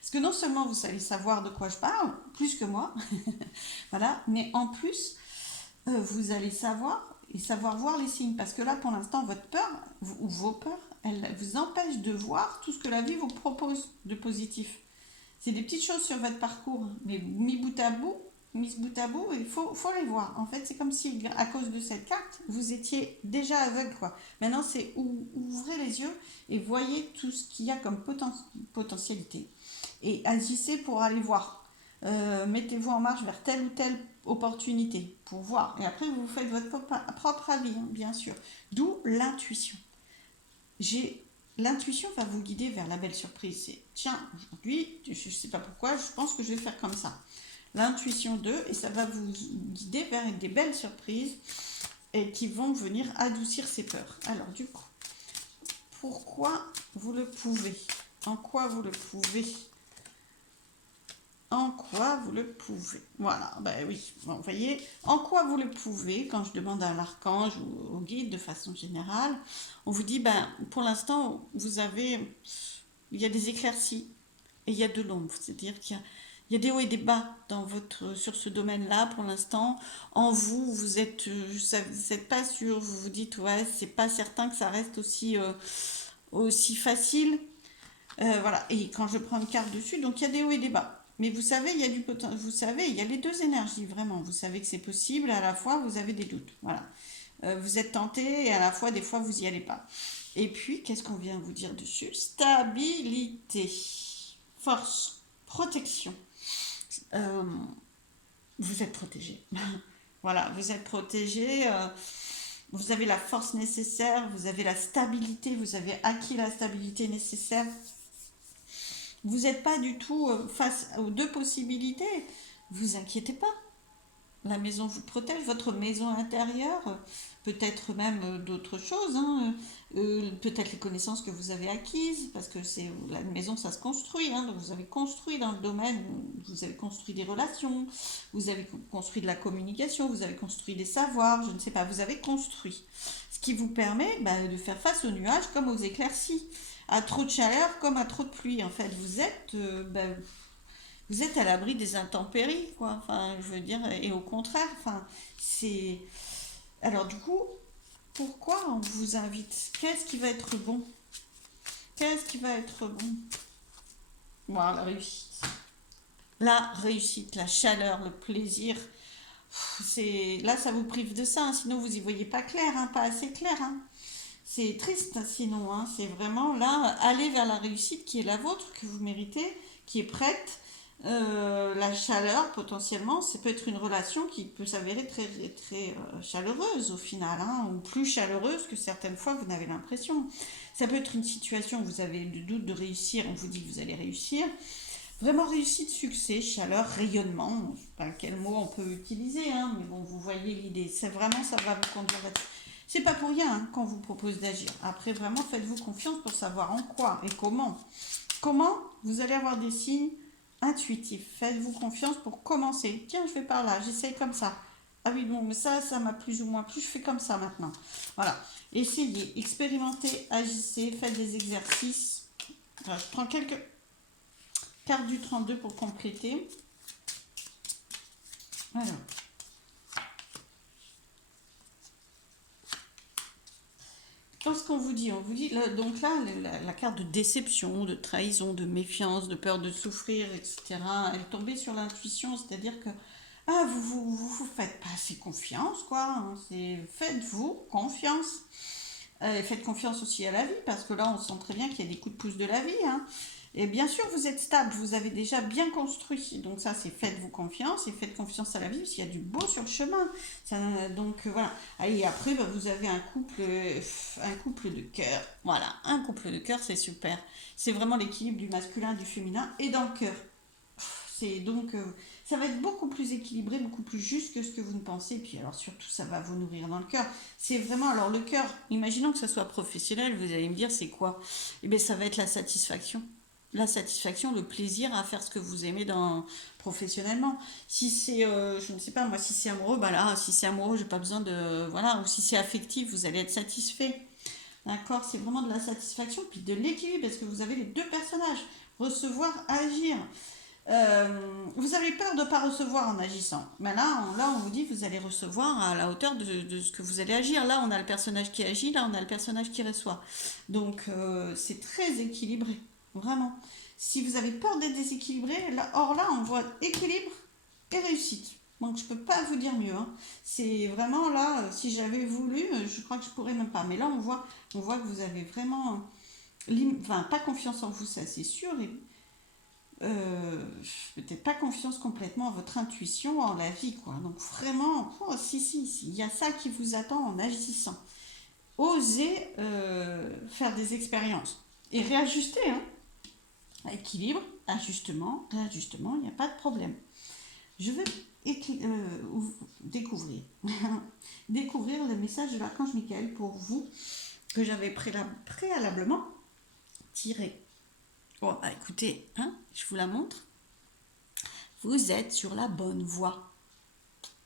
Parce que non seulement vous allez savoir de quoi je parle, plus que moi, voilà, mais en plus, vous allez savoir voir les signes. Parce que là, pour l'instant, votre peur, vos peurs, elles vous empêchent de voir tout ce que la vie vous propose de positif. C'est des petites choses sur votre parcours, mais mis bout à bout, faut les voir. En fait, c'est comme si, à cause de cette carte, vous étiez déjà aveugle, quoi. Maintenant, c'est ouvrez les yeux et voyez tout ce qu'il y a comme potentialité. Et agissez pour aller voir. Mettez-vous en marche vers telle ou telle opportunité pour voir. Et après, vous faites votre propre avis, hein, bien sûr. D'où l'intuition. L'intuition va vous guider vers la belle surprise. C'est, tiens, aujourd'hui, je ne sais pas pourquoi, je pense que je vais faire comme ça. L'intuition 2, et ça va vous guider vers des belles surprises et qui vont venir adoucir ces peurs. Alors, du coup, pourquoi vous le pouvez? En quoi vous le pouvez? En quoi vous le pouvez? Voilà, ben oui, bon, vous voyez, en quoi vous le pouvez, quand je demande à l'archange ou au guide de façon générale, on vous dit, ben, pour l'instant, il y a des éclaircies et il y a de l'ombre, c'est-à-dire qu'il y a des hauts et des bas sur ce domaine-là pour l'instant. En vous, vous êtes pas sûr, vous vous dites, ouais, c'est pas certain que ça reste aussi facile. Voilà, et quand je prends une carte dessus, donc il y a des hauts et des bas. Mais vous savez, il y a du potentiel, vous savez, il y a les deux énergies, vraiment. Vous savez que c'est possible, à la fois, vous avez des doutes. Voilà. Vous êtes tenté, et à la fois, des fois, vous n'y allez pas. Et puis, qu'est-ce qu'on vient vous dire dessus? Stabilité, force, protection. Euh, vous êtes protégé. Voilà, vous êtes protégé. Vous avez la force nécessaire, vous avez la stabilité, vous avez acquis la stabilité nécessaire. Vous n'êtes pas du tout face aux deux possibilités. Vous inquiétez pas. La maison vous protège, votre maison intérieure, peut-être même d'autres choses, hein, peut-être les connaissances que vous avez acquises, parce que la maison, ça se construit, hein, donc vous avez construit dans le domaine, vous avez construit des relations, vous avez construit de la communication, vous avez construit des savoirs, je ne sais pas, vous avez construit. Ce qui vous permet de faire face aux nuages comme aux éclaircies, à trop de chaleur comme à trop de pluie. En fait, vous êtes à l'abri des intempéries, quoi. Enfin, je veux dire, et au contraire, enfin, c'est. Alors, du coup, pourquoi on vous invite? Qu'est-ce qui va être bon? Qu'est-ce qui va être bon? Voilà, la réussite. La réussite, la chaleur, le plaisir. Là, ça vous prive de ça, hein, sinon vous y voyez pas clair, hein, pas assez clair. Hein. C'est triste, sinon. Hein, c'est vraiment là, aller vers la réussite qui est la vôtre, que vous méritez, qui est prête. La chaleur, potentiellement, ça peut être une relation qui peut s'avérer très, très chaleureuse au final, hein, ou plus chaleureuse que certaines fois vous n'avez l'impression. Ça peut être une situation où vous avez le doute de réussir, on vous dit que vous allez réussir. Vraiment réussite, succès, chaleur, rayonnement, je sais pas quel mot on peut utiliser, hein, mais bon, vous voyez l'idée. C'est vraiment, ça va vous conduire là-dessus. C'est pas pour rien hein, qu'on vous propose d'agir. Après, vraiment, faites-vous confiance pour savoir en quoi et comment. Comment vous allez avoir des signes intuitif. Faites-vous confiance pour commencer. Tiens, je vais par là, j'essaye comme ça. Ah oui, bon, mais ça m'a plus ou moins plu, je fais comme ça maintenant. Voilà. Essayez, expérimentez, agissez, faites des exercices. Alors, je prends quelques cartes du 32 pour compléter. Alors. Qu'est-ce qu'on vous dit? On vous dit, donc là, la carte de déception, de trahison, de méfiance, de peur de souffrir, etc., elle est tombée sur l'intuition, c'est-à-dire que vous faites pas assez confiance, quoi. Hein, faites-vous confiance. Faites confiance aussi à la vie, parce que là, on sent très bien qu'il y a des coups de pouce de la vie. Hein. Et bien sûr, vous êtes stable, vous avez déjà bien construit. Donc ça, c'est faites-vous confiance et faites confiance à la vie, parce qu'il y a du beau sur le chemin. Donc voilà. Et après, vous avez un couple de cœur. Voilà, un couple de cœur, c'est super. C'est vraiment l'équilibre du masculin, du féminin et dans le cœur. C'est donc, ça va être beaucoup plus équilibré, beaucoup plus juste que ce que vous ne pensez. Et puis alors surtout, ça va vous nourrir dans le cœur. C'est vraiment, alors le cœur, imaginons que ça soit professionnel, vous allez me dire c'est quoi? Eh bien ça va être la satisfaction. La satisfaction, le plaisir à faire ce que vous aimez professionnellement. Si c'est, je ne sais pas moi, si c'est amoureux, bah là, si c'est amoureux, j'ai pas besoin de, voilà, ou si c'est affectif, vous allez être satisfait. D'accord, c'est vraiment de la satisfaction, puis de l'équilibre, parce que vous avez les deux personnages. Recevoir, agir. Vous avez peur de ne pas recevoir en agissant. Mais là, on vous dit que vous allez recevoir à la hauteur de ce que vous allez agir. Là, on a le personnage qui agit, là, on a le personnage qui reçoit. Donc, c'est très équilibré. vraiment. Si vous avez peur d'être déséquilibré, là, or là, on voit équilibre et réussite. Donc, je peux pas vous dire mieux, hein. C'est vraiment là, si j'avais voulu, je crois que je pourrais même pas. Mais là, on voit que vous avez vraiment, enfin, pas confiance en vous, ça c'est sûr, et peut-être pas confiance complètement en votre intuition, en la vie, quoi. Donc vraiment, oh, si, il y a ça qui vous attend en agissant. Osez faire des expériences et réajuster, hein. Équilibre, ajustement, réajustement, il n'y a pas de problème. Je veux découvrir découvrir le message de l'archange Michael pour vous que j'avais préalablement tiré. Bon, bah, écoutez, hein, je vous la montre. Vous êtes sur la bonne voie.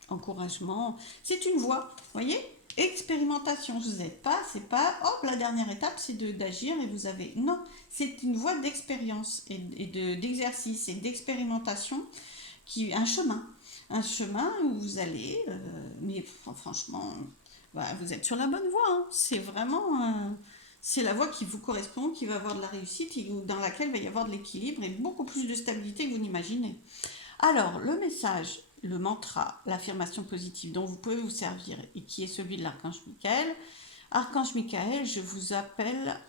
Encouragement, c'est une voie, voyez. Expérimentation, vous n'êtes pas, c'est pas, hop, la dernière étape, c'est d'agir et vous avez, non, c'est une voie d'expérience et d'exercice et d'expérimentation, un chemin où vous allez, mais franchement, bah, vous êtes sur la bonne voie, hein. C'est vraiment, c'est la voie qui vous correspond, qui va avoir de la réussite, et dans laquelle il va y avoir de l'équilibre et beaucoup plus de stabilité que vous n'imaginez. Alors, le message, le mantra, l'affirmation positive dont vous pouvez vous servir et qui est celui de l'archange Michael. Archange Michael, je vous appelle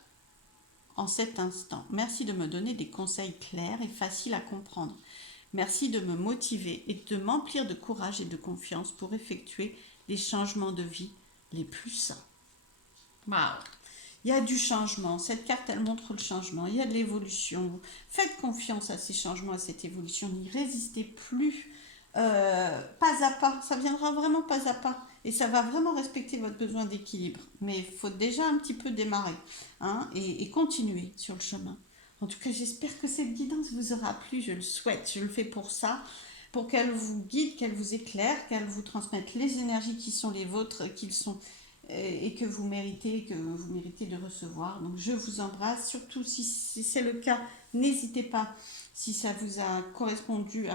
en cet instant. Merci de me donner des conseils clairs et faciles à comprendre. Merci de me motiver et de m'emplir de courage et de confiance pour effectuer les changements de vie les plus sains. Waouh! Il y a du changement. Cette carte, elle montre le changement. Il y a de l'évolution. Faites confiance à ces changements, à cette évolution. N'y résistez plus. Pas à pas. Ça viendra vraiment pas à pas. Et ça va vraiment respecter votre besoin d'équilibre. Mais il faut déjà un petit peu démarrer, hein, et continuer sur le chemin. En tout cas, j'espère que cette guidance vous aura plu. Je le souhaite. Je le fais pour ça. Pour qu'elle vous guide, qu'elle vous éclaire, qu'elle vous transmette les énergies qui sont les vôtres, qu'ils sont et que vous méritez de recevoir. Donc je vous embrasse, surtout si c'est le cas, n'hésitez pas, si ça vous a correspondu,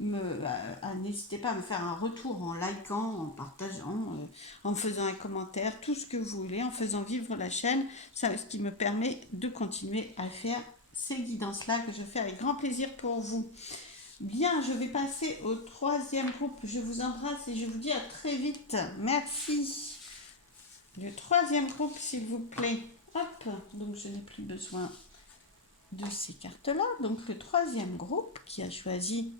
n'hésitez pas à me faire un retour en likant, en partageant, en faisant un commentaire, tout ce que vous voulez, en faisant vivre la chaîne, ça, ce qui me permet de continuer à faire ces guidances-là que je fais avec grand plaisir pour vous. Bien, je vais passer au troisième groupe. Je vous embrasse et je vous dis à très vite. Merci. Le troisième groupe, s'il vous plaît. Hop, donc je n'ai plus besoin de ces cartes-là. Donc le troisième groupe qui a choisi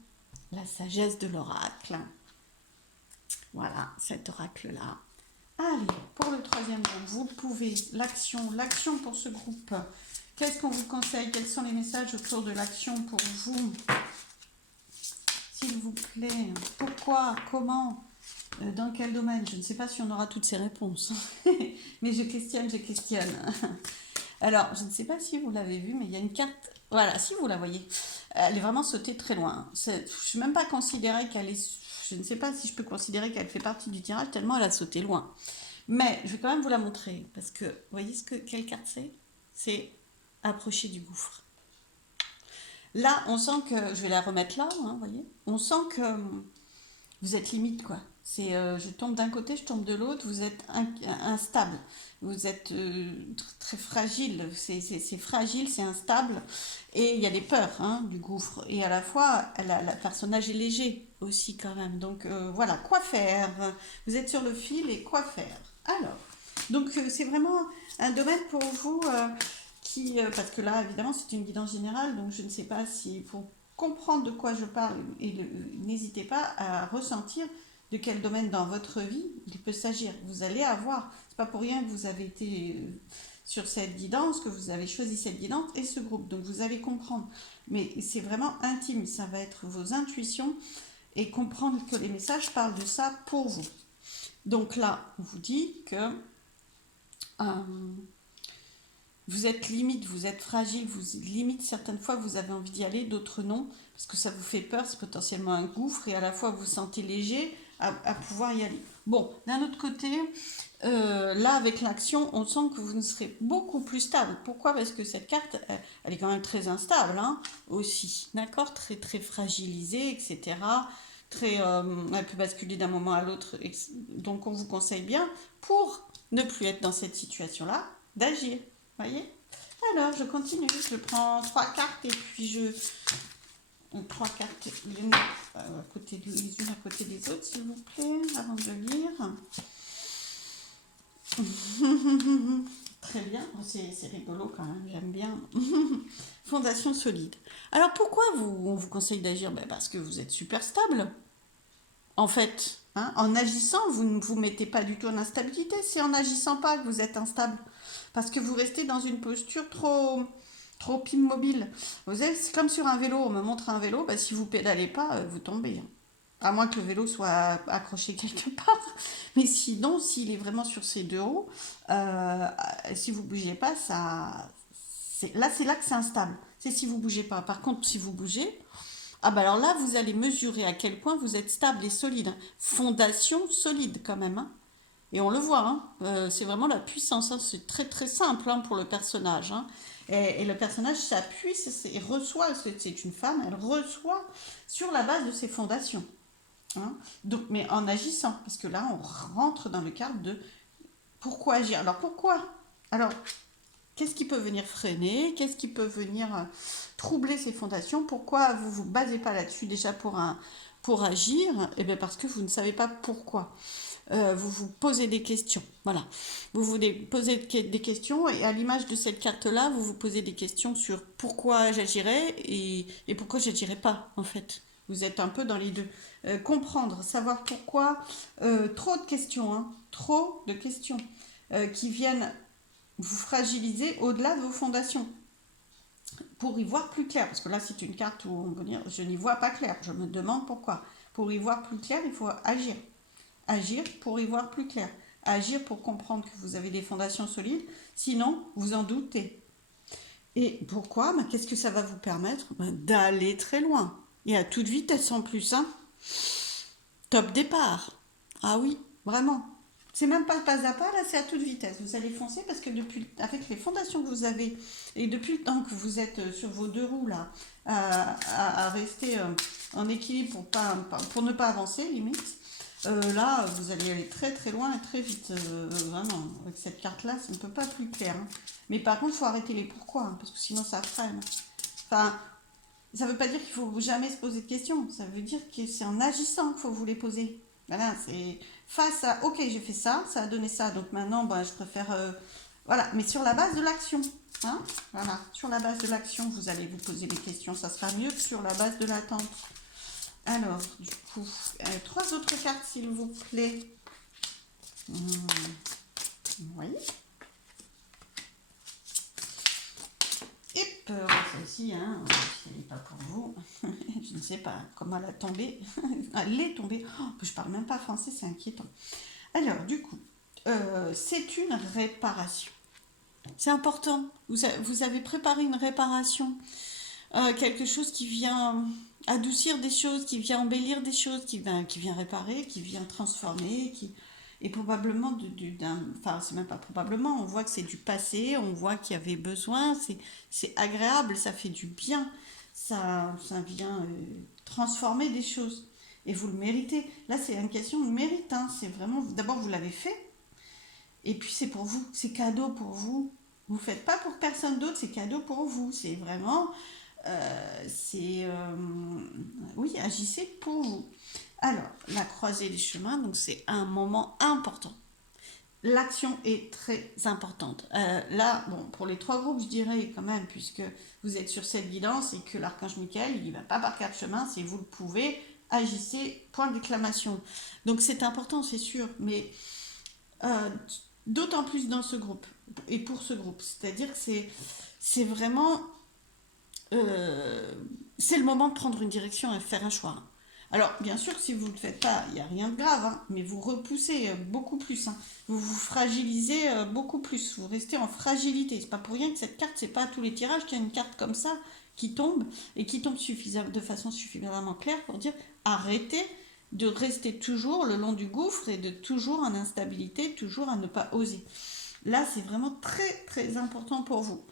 la sagesse de l'oracle. Voilà, cet oracle-là. Allez, pour le troisième groupe, vous pouvez, l'action pour ce groupe. Qu'est-ce qu'on vous conseille? Quels sont les messages autour de l'action pour vous? S'il vous plaît, pourquoi, comment, dans quel domaine? Je ne sais pas si on aura toutes ces réponses, mais je questionne. Alors, je ne sais pas si vous l'avez vu, mais il y a une carte, voilà, si vous la voyez, elle est vraiment sautée très loin. Je ne suis même pas considérée qu'elle est, je ne sais pas si je peux considérer qu'elle fait partie du tirage, tellement elle a sauté loin. Mais je vais quand même vous la montrer, parce que, vous voyez quelle carte c'est? C'est approcher du gouffre. Là, on sent que, je vais la remettre là, hein, voyez, on sent que vous êtes limite, quoi. C'est, je tombe d'un côté, je tombe de l'autre, vous êtes instable, vous êtes très fragile, c'est fragile, c'est instable, et il y a des peurs, hein, du gouffre, et à la fois, la personnage est léger aussi quand même, donc voilà, quoi faire? Vous êtes sur le fil, et quoi faire? Alors, donc c'est vraiment un domaine pour vous parce que là, évidemment, c'est une guidance générale, donc je ne sais pas si, pour comprendre de quoi je parle, n'hésitez pas à ressentir de quel domaine dans votre vie il peut s'agir. Vous allez avoir, c'est pas pour rien que vous avez été sur cette guidance, que vous avez choisi cette guidance et ce groupe, donc vous allez comprendre. Mais c'est vraiment intime, ça va être vos intuitions et comprendre que les messages parlent de ça pour vous. Donc là, on vous dit que vous êtes limite, vous êtes fragile, limite certaines fois vous avez envie d'y aller, d'autres non, parce que ça vous fait peur, c'est potentiellement un gouffre, et à la fois vous vous sentez léger à pouvoir y aller. Bon, d'un autre côté, là avec l'action, on sent que vous ne serez beaucoup plus stable. Pourquoi? Parce que cette carte, elle est quand même très instable, hein, aussi, d'accord? Très très fragilisée, etc. Elle peut basculer d'un moment à l'autre, donc on vous conseille bien, pour ne plus être dans cette situation-là, d'agir. Voyez, Alors, je continue. Je prends 3 cartes et puis je... 3 cartes les unes à côté des autres, s'il vous plaît, avant de lire. Très bien, c'est rigolo quand même, j'aime bien. Fondation solide. Alors pourquoi on vous conseille d'agir? Parce que vous êtes super stable. En fait, hein, en agissant, vous ne vous mettez pas du tout en instabilité. C'est en n'agissant pas que vous êtes instable. Parce que vous restez dans une posture trop immobile. Vous savez, c'est comme sur un vélo. On me montre un vélo, si vous pédalez pas, vous tombez, hein. À moins que le vélo soit accroché quelque part. Mais sinon, s'il est vraiment sur ses deux roues, si vous bougez pas, c'est là que c'est instable. C'est si vous bougez pas. Par contre, si vous bougez, alors là, vous allez mesurer à quel point vous êtes stable et solide. Fondation solide quand même, hein. Et on le voit, hein. C'est vraiment la puissance, hein. C'est très très simple, hein, pour le personnage, hein. Et le personnage s'appuie, reçoit, c'est une femme, elle reçoit sur la base de ses fondations, hein. Donc, mais en agissant, parce que là, on rentre dans le cadre de pourquoi agir. Alors pourquoi? Alors, qu'est-ce qui peut venir freiner? Qu'est-ce qui peut venir troubler ces fondations? Pourquoi vous ne vous basez pas là-dessus déjà pour agir? Eh bien parce que vous ne savez pas pourquoi. Vous vous posez des questions. Voilà. Vous vous posez des questions et à l'image de cette carte-là, vous vous posez des questions sur pourquoi j'agirais et pourquoi j'agirais pas, en fait. Vous êtes un peu dans les deux. Comprendre, savoir pourquoi. Trop de questions, hein. Trop de questions qui viennent vous fragiliser au-delà de vos fondations. Pour y voir plus clair, parce que là c'est une carte où on peut dire je n'y vois pas clair, je me demande pourquoi. Pour y voir plus clair, il faut agir. Agir pour y voir plus clair. Agir pour comprendre que vous avez des fondations solides, sinon vous en doutez. Et pourquoi? Qu'est-ce que ça va vous permettre? D'aller très loin. Et à toute vitesse en plus, hein. Top départ. Ah oui, vraiment. C'est même pas à pas, là, c'est à toute vitesse. Vous allez foncer parce que avec les fondations que vous avez et depuis le temps que vous êtes sur vos deux roues, là, à rester en équilibre pour ne pas avancer, limite, là, vous allez aller très très loin et très vite. Vraiment, avec cette carte-là, ça ne peut pas plus clair, hein. Mais par contre, il faut arrêter les pourquoi, hein, parce que sinon ça freine. Enfin, ça ne veut pas dire qu'il faut jamais se poser de questions. Ça veut dire que c'est en agissant qu'il faut vous les poser. Voilà, c'est face à, ok, j'ai fait ça, ça a donné ça, donc maintenant, je préfère... voilà, mais sur la base de l'action. Hein, voilà, sur la base de l'action, vous allez vous poser des questions. Ça sera mieux que sur la base de l'attente. Alors, du coup, 3 autres cartes, s'il vous plaît. Oui. Et peur, celle-ci, hein, ce n'est pas pour vous. Je ne sais pas comment elle a tombé. Elle est tombée. Oh, je parle même pas français, c'est inquiétant. Alors, du coup, c'est une réparation. C'est important. Vous avez préparé une réparation. Quelque chose qui vient adoucir des choses, qui vient embellir des choses, qui vient réparer, qui vient transformer, et probablement enfin c'est même pas probablement, on voit que c'est du passé, on voit qu'il y avait besoin, c'est agréable, ça fait du bien, ça vient transformer des choses et vous le méritez. Là c'est une question de mérite, hein. C'est vraiment, d'abord vous l'avez fait et puis c'est pour vous, c'est cadeau pour vous. Vous faites pas pour personne d'autre, c'est cadeau pour vous, c'est vraiment oui, agissez pour vous. Alors, la croisée des chemins, donc c'est un moment important. L'action est très importante. Là, bon, pour les 3 groupes, je dirais quand même, puisque vous êtes sur cette guidance et que l'archange Michael, il ne va pas par 4 chemins, c'est vous le pouvez, agissez, point d'exclamation. Donc c'est important, c'est sûr, mais d'autant plus dans ce groupe et pour ce groupe. C'est-à-dire que c'est vraiment c'est le moment de prendre une direction et faire un choix. Alors, bien sûr, si vous ne le faites pas, il n'y a rien de grave, hein, mais vous repoussez beaucoup plus, hein. Vous vous fragilisez beaucoup plus. Vous restez en fragilité. C'est pas pour rien que cette carte, c'est pas à tous les tirages qu'il y a une carte comme ça qui tombe et qui tombe de façon suffisamment claire pour dire arrêtez de rester toujours le long du gouffre et de toujours en instabilité, toujours à ne pas oser. Là, c'est vraiment très très important pour vous.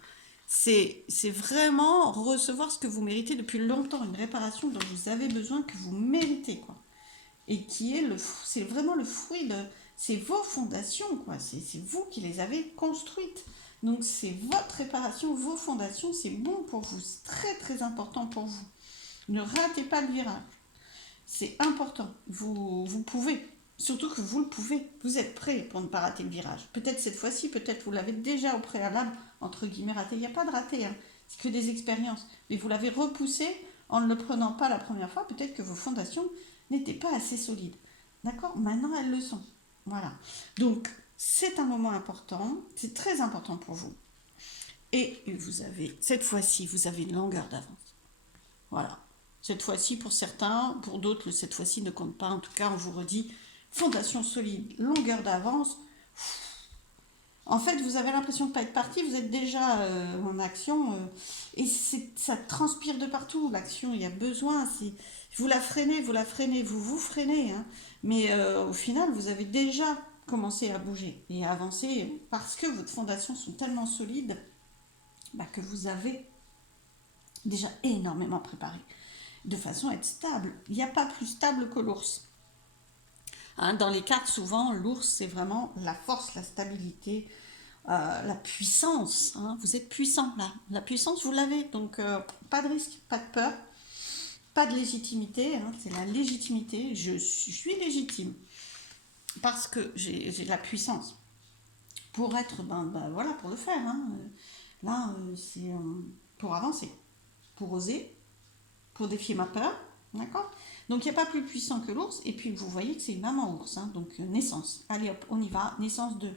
C'est vraiment recevoir ce que vous méritez depuis longtemps, une réparation dont vous avez besoin, que vous méritez, quoi. Et qui est c'est vraiment le fruit de, c'est vos fondations, quoi. C'est vous qui les avez construites. Donc c'est votre réparation, vos fondations, c'est bon pour vous, c'est très très important pour vous. Ne ratez pas le virage. C'est important. Vous pouvez. Surtout que vous le pouvez. Vous êtes prêt pour ne pas rater le virage. Peut-être cette fois-ci, peut-être vous l'avez déjà au préalable, entre guillemets, raté. Il n'y a pas de raté, hein. C'est que des expériences. Mais vous l'avez repoussé en ne le prenant pas la première fois. Peut-être que vos fondations n'étaient pas assez solides. D'accord? Maintenant, elles le sont. Voilà. Donc, c'est un moment important. C'est très important pour vous. Et vous avez, cette fois-ci, vous avez une longueur d'avance. Voilà. Cette fois-ci, pour certains, pour d'autres, cette fois-ci ne compte pas. En tout cas, on vous redit, fondation solide, longueur d'avance. En fait, vous avez l'impression de ne pas être parti, vous êtes déjà en action et ça transpire de partout. L'action, il y a besoin. Vous la freinez, vous freinez. Hein. Mais au final, vous avez déjà commencé à bouger et à avancer parce que vos fondations sont tellement solides que vous avez déjà énormément préparé de façon à être stable. Il n'y a pas plus stable que l'ours. Hein, dans les cartes, souvent, l'ours, c'est vraiment la force, la stabilité, la puissance. Hein. Vous êtes puissant là. La puissance, vous l'avez. Donc, pas de risque, pas de peur, pas de légitimité. Hein. C'est la légitimité. Je suis légitime parce que j'ai la puissance pour être, voilà, pour le faire. Hein. Là, c'est pour avancer, pour oser, pour défier ma peur, d'accord? Donc il n'y a pas plus puissant que l'ours, et puis vous voyez que c'est une maman ours, hein, donc naissance. Allez hop, on y va, naissance de...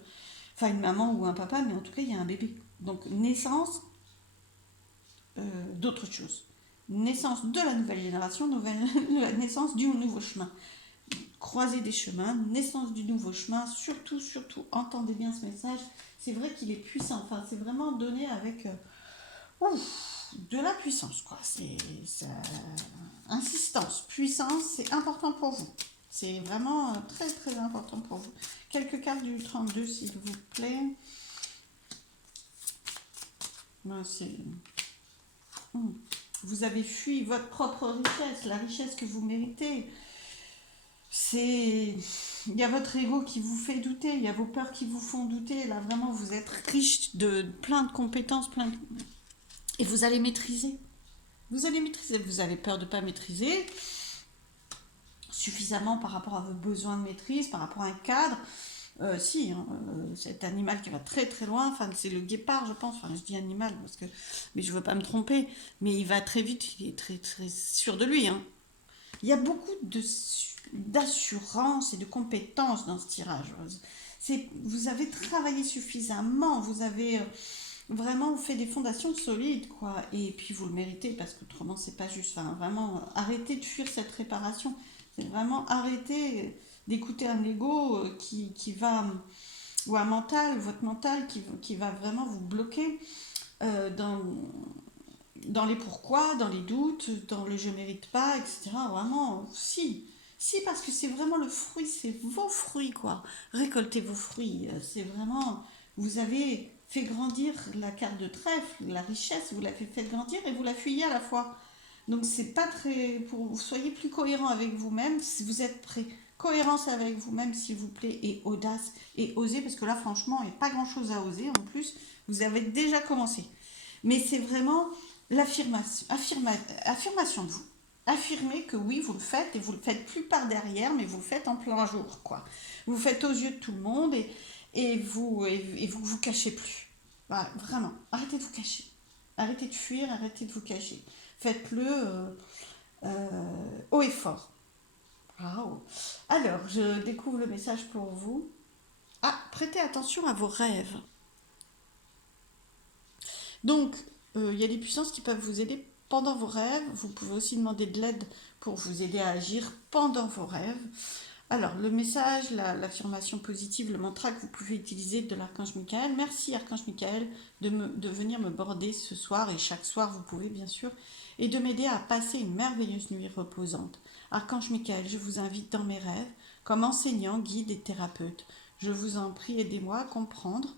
Enfin une maman ou un papa, mais en tout cas il y a un bébé. Donc naissance d'autre chose. Naissance de la nouvelle génération, la naissance du nouveau chemin. Croiser des chemins, naissance du nouveau chemin, surtout, entendez bien ce message. C'est vrai qu'il est puissant, enfin c'est vraiment donné avec... de la puissance, quoi. C'est insistance, puissance, c'est important pour vous. C'est vraiment très très important pour vous. Quelques cartes du 32, s'il vous plaît. Vous avez fui votre propre richesse, la richesse que vous méritez. Il y a votre ego qui vous fait douter, il y a vos peurs qui vous font douter. Là, vraiment, vous êtes riche de plein de compétences, et vous allez maîtriser. Vous allez maîtriser. Vous avez peur de ne pas maîtriser suffisamment par rapport à vos besoins de maîtrise, par rapport à un cadre. Cet animal qui va très très loin, enfin c'est le guépard je pense, enfin je dis animal parce que, mais je veux pas me tromper, mais il va très vite, il est très très sûr de lui. Hein. Il y a beaucoup d'assurance et de compétences dans ce tirage. Vous avez travaillé suffisamment, vous avez vraiment fait des fondations solides, quoi. Et puis vous le méritez parce qu'autrement c'est pas juste. Enfin, vraiment, arrêtez de fuir cette réparation. C'est vraiment arrêter d'écouter un ego qui va, ou un mental, votre mental qui va vraiment vous bloquer dans les pourquoi, dans les doutes, dans le je mérite pas, etc. Vraiment, si, parce que c'est vraiment le fruit, c'est vos fruits, quoi. Récoltez vos fruits. C'est vraiment, vous avez fait grandir la carte de trèfle, la richesse, vous l'avez fait grandir et vous la fuyez à la fois. Donc c'est pas très, soyez plus cohérent avec vous-même si vous êtes prêt. Cohérence avec vous-même, s'il vous plaît, et audace, et osez, parce que là, franchement, il n'y a pas grand-chose à oser. En plus, vous avez déjà commencé. Mais c'est vraiment affirmation de vous. Affirmez que oui, vous le faites, et vous le faites plus par derrière, mais vous le faites en plein jour, quoi. Vous le faites aux yeux de tout le monde, et vous cachez plus. Voilà, vraiment, arrêtez de vous cacher. Arrêtez de fuir, arrêtez de vous cacher. Faites-le haut et fort. Wow. Alors, je découvre le message pour vous. Ah, prêtez attention à vos rêves. Donc, il y a des puissances qui peuvent vous aider pendant vos rêves. Vous pouvez aussi demander de l'aide pour vous aider à agir pendant vos rêves. Alors, le message, l'affirmation positive, le mantra que vous pouvez utiliser de l'Archange Michael. Merci Archange Michael de venir me border ce soir, et chaque soir vous pouvez bien sûr, et de m'aider à passer une merveilleuse nuit reposante. Archange Michael, je vous invite dans mes rêves, comme enseignant, guide et thérapeute. Je vous en prie, aidez-moi à comprendre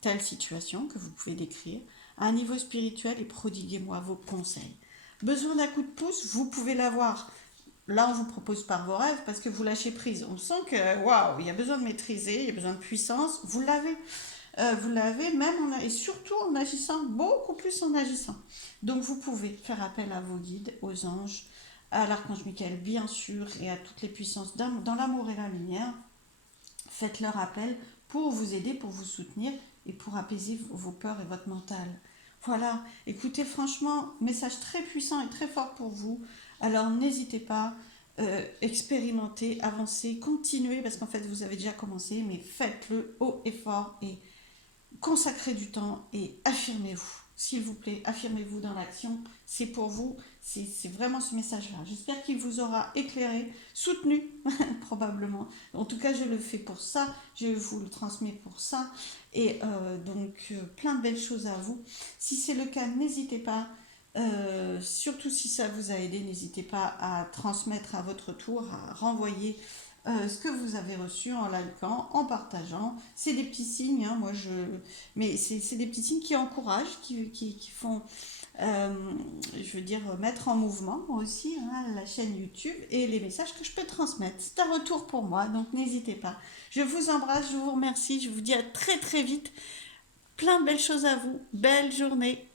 telle situation que vous pouvez décrire à un niveau spirituel et prodiguez-moi vos conseils. Besoin d'un coup de pouce, vous pouvez l'avoir. Là, on vous propose par vos rêves parce que vous lâchez prise. On sent que, waouh, il y a besoin de maîtriser, il y a besoin de puissance, vous l'avez. Vous l'avez même et surtout en agissant, beaucoup plus en agissant. Donc vous pouvez faire appel à vos guides, aux anges, à l'archange Michael bien sûr, et à toutes les puissances dans l'amour et la lumière. Faites leur appel pour vous aider, pour vous soutenir et pour apaiser vos peurs et votre mental. Voilà, écoutez, franchement, message très puissant et très fort pour vous. Alors n'hésitez pas, expérimentez, avancez, continuez, parce qu'en fait vous avez déjà commencé, mais faites-le haut et fort et consacrez du temps et affirmez-vous. S'il vous plaît, affirmez-vous dans l'action. C'est pour vous. C'est vraiment ce message-là. J'espère qu'il vous aura éclairé, soutenu, probablement. En tout cas, je le fais pour ça. Je vous le transmets pour ça. Et plein de belles choses à vous. Si c'est le cas, n'hésitez pas. Surtout si ça vous a aidé, n'hésitez pas à transmettre à votre tour, à renvoyer ce que vous avez reçu en likant, en partageant. C'est des petits signes, hein, mais c'est des petits signes qui encouragent, qui font, je veux dire, mettre en mouvement, moi aussi, hein, la chaîne YouTube et les messages que je peux transmettre. C'est un retour pour moi, donc n'hésitez pas. Je vous embrasse, je vous remercie, je vous dis à très très vite. Plein de belles choses à vous. Belle journée.